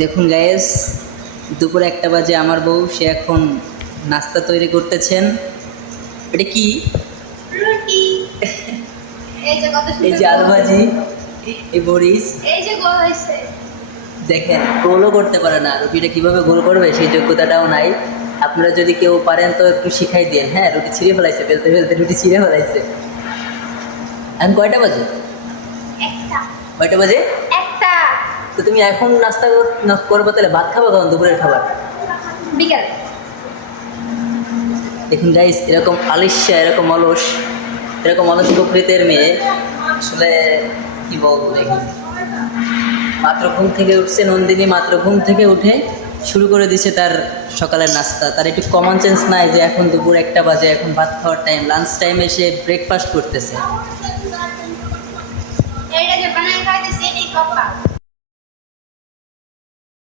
দেখুন গাইস, দুপুর 1টা বাজে আমার বউ সে এখন নাস্তা তৈরি করতেছেন। এটা কি? রুটি। এই যে কত এই সুন্দর যে আলু ভাজি, এই মরিচ। এই যে গোল হয়েছে। দেখেন গোলও করতে পারে না, রুটিটা কিভাবে গোল করবে সেই যোগ্যতাটাও নাই। আপনারা যদি কেউ পারেন তো একটু শিখাই দেন। হ্যাঁ, রুটি ছিঁড়ে ফেলাইছে, ফেলতে ফেলতে রুটি ছিঁড়ে ফেলাইছে। এখন কয়টা বাজে? একটা কয়টা বাজে? একটা তো তুমি এখন নাস্তা করবো, তাহলে ভাত খাবো কখন? দুপুরের খাবার। বিকাল। দেখুন গাইস, এরকম আলিস্যা, এরকম অলস প্রকৃতির মেয়ে আসলে কি বলবো। দেখুন, মাত্র ঘুম থেকে উঠছে নন্দিনী, মাত্র ঘুম থেকে উঠে শুরু করে দিছে তার সকালের নাস্তা। তার একটু কমন সেন্স নাই যে এখন দুপুর 1টা বাজে, এখন ভাত খাওয়ার টাইম, লাঞ্চ টাইমে সে ব্রেকফাস্ট করতেছে। এইটা যে বানাই খাইতেছি এটাই কপা।